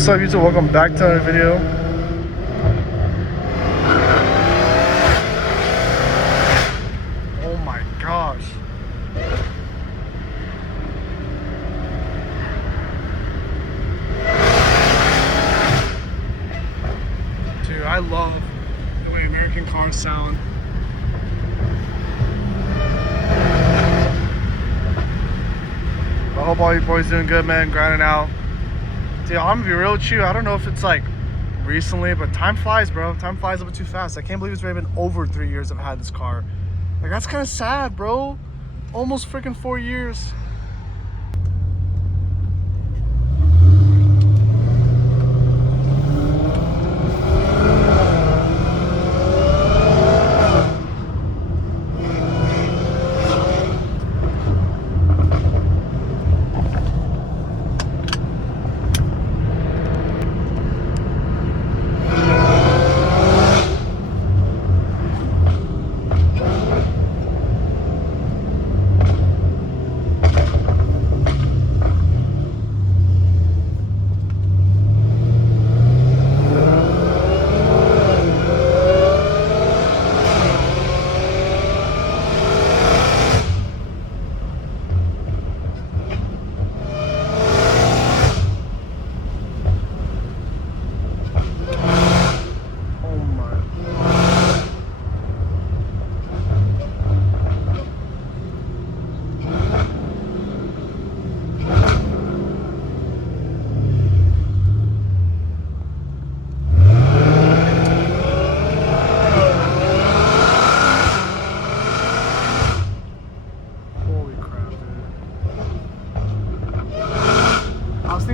What's up, YouTube? Welcome back to another video. Oh my gosh. Dude, I love the way American cars sound. I hope all you boys doing good, man, grinding out. Dude, I'm gonna be real with you. I don't know if it's like recently, but time flies, bro. Time flies a bit too fast. I can't believe it's already been over 3 years I've had this car. Like, that's kind of sad, bro. Almost freaking 4 years.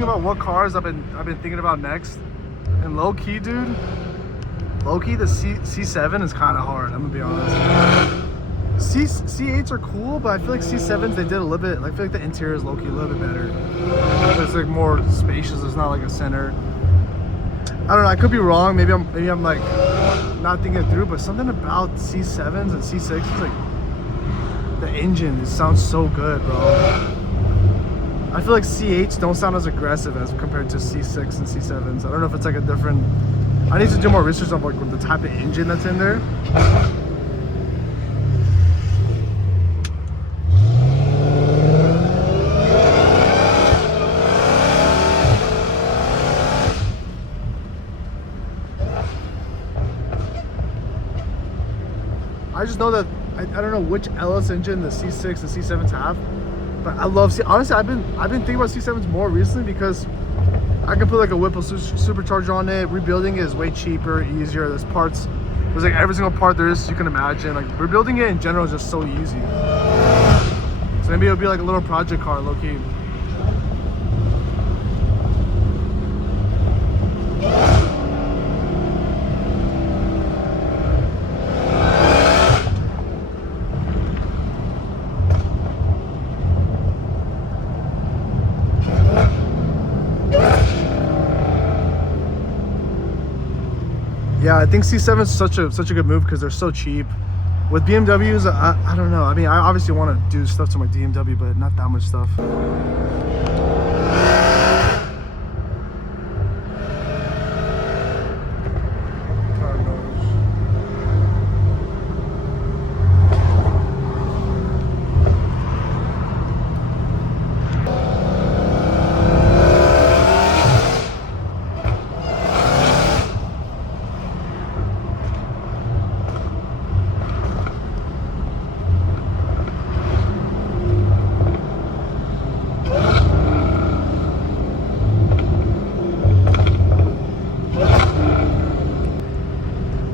About what cars I've been thinking about next, and low key, dude, low key the C7 is kind of hard. I'm gonna be honest. C8s are cool, but I feel like C7s they did a little bit. Like, I feel like the interior is low key a little bit better. It's like more spacious. It's not like a center. I don't know. I could be wrong. Maybe I'm like not thinking it through. But something about C7s and C6s, like the engine, it sounds so good, bro. I feel like C8s don't sound as aggressive as compared to C6 and C7s. I don't know if it's like a different... I need to do more research on like the type of engine that's in there. I just know that I don't know which LS engine the C6 and C7s have. But I love honestly, I've been thinking about C7s more recently because I can put like a Whipple supercharger on it. Rebuilding it is way cheaper, easier. There's like every single part there is you can imagine. Like, rebuilding it in general is just so easy. So maybe it'll be like a little project car, low key. Yeah, I think C7 is such a good move because they're so cheap. With BMWs, I don't know. I mean, I obviously want to do stuff to my BMW, but not that much stuff.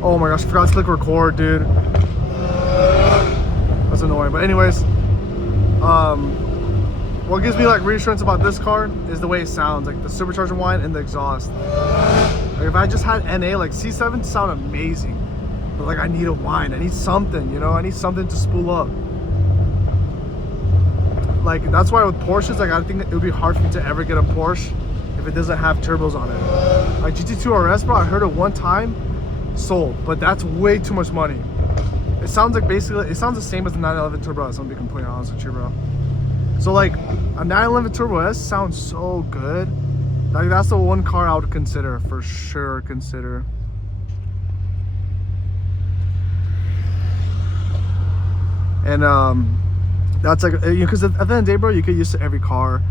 Oh my gosh, I forgot to click record, dude. That's annoying. But anyways, what gives me like reassurance about this car is the way it sounds, like the supercharger whine and the exhaust. Like, if I just had NA, like C7 sound amazing, but like I need a whine. I need something, you know. I need something to spool up. Like, that's why with Porsches, like, I think it would be hard for me to ever get a Porsche if it doesn't have turbos on it. Like GT2 RS, bro, I heard it one time, sold, but that's way too much money. It sounds like basically, it sounds the same as the 911 Turbo S, I'm gonna be completely honest with you, bro. So like, a 911 Turbo S sounds so good, Like that's the one car I would consider for sure. Consider. And that's like, you know, because at the end of the day, bro, you get used to every car.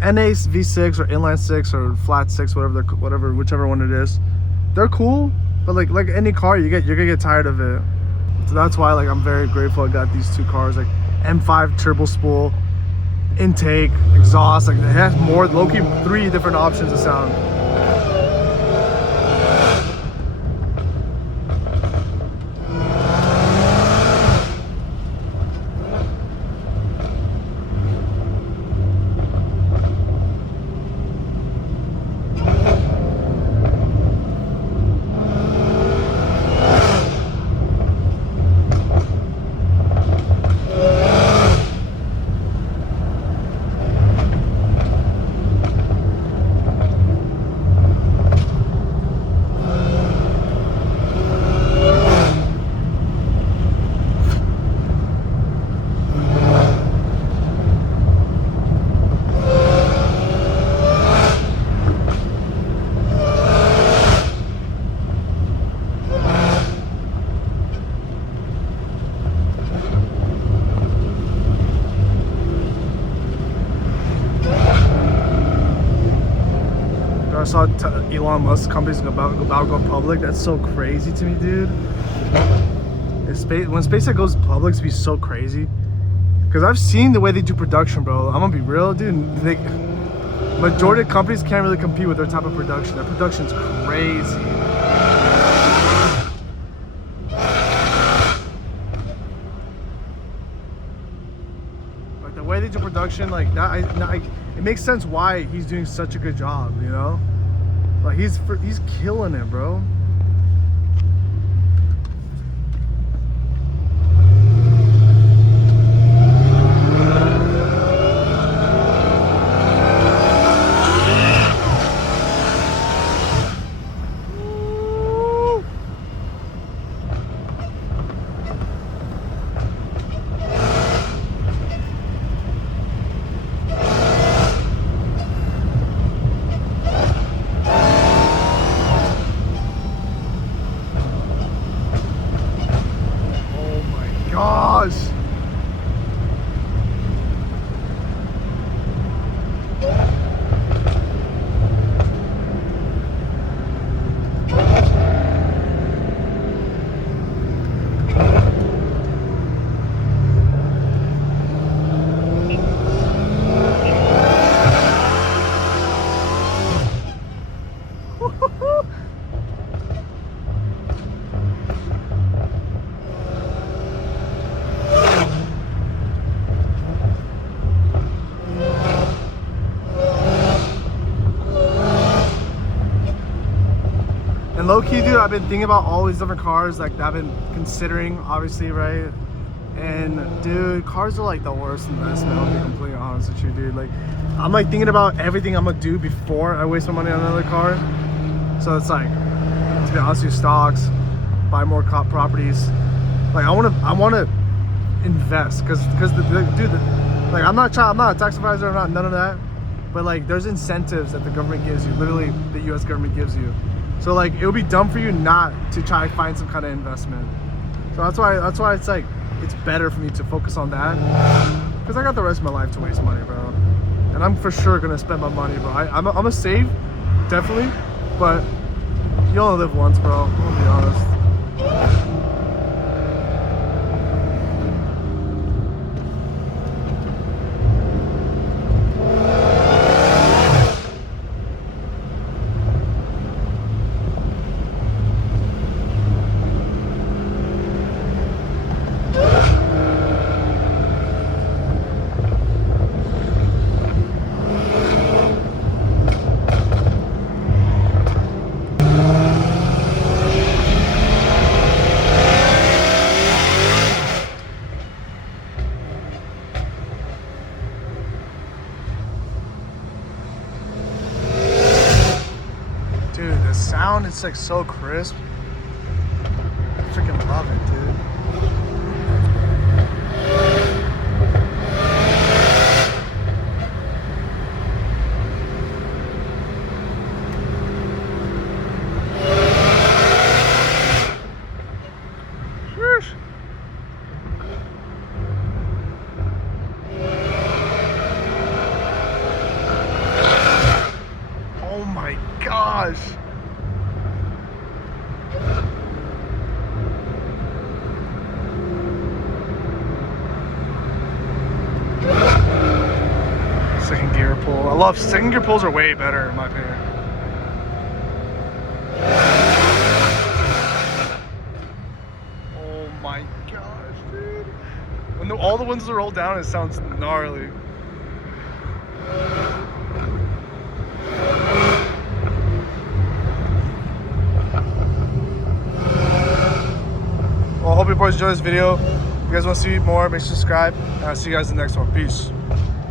NA V6 or inline 6 or flat 6, whatever, whichever one it is, they're cool. But like any car, you're gonna get tired of it. So that's why like I'm very grateful I got these two cars, like M5 turbo spool, intake, exhaust. Like it has more, low-key 3 different options of sound. I saw Elon Musk companies about to go public. That's so crazy to me, dude. When SpaceX goes public, it's be so crazy. Because I've seen the way they do production, bro. I'm gonna be real, dude. Majority of companies can't really compete with their type of production. Their production's crazy. Like the way they do production, like that, it makes sense why he's doing such a good job, you know? Like he's killing it, bro. And low-key, dude, I've been thinking about all these different cars, like, that I've been considering, obviously, right? And, dude, cars are, like, the worst investment, I'll be completely honest with you, dude. Like, I'm, like, thinking about everything I'm gonna do before I waste my money on another car. So it's, like, to be honest with you, stocks, buy more properties. Like, I wanna invest, because dude, like, I'm not a tax advisor, I'm not none of that. But, like, there's incentives that the government gives you, literally, the US government gives you. So like it would be dumb for you not to try to find some kind of investment. So that's why it's like it's better for me to focus on that, because I got the rest of my life to waste money, bro. And I'm for sure gonna spend my money, bro. I'm gonna save, definitely, but you only live once, bro. I'm gonna be honest. It's like so crisp. I freaking love it, dude. gosh. Second gear pull. I love second gear pulls are way better in my opinion. Oh my gosh, dude. When all the windows are rolled down, it sounds gnarly. Well, I hope you boys enjoyed this video. If you guys want to see more, make sure to subscribe. And I'll see you guys in the next one. Peace.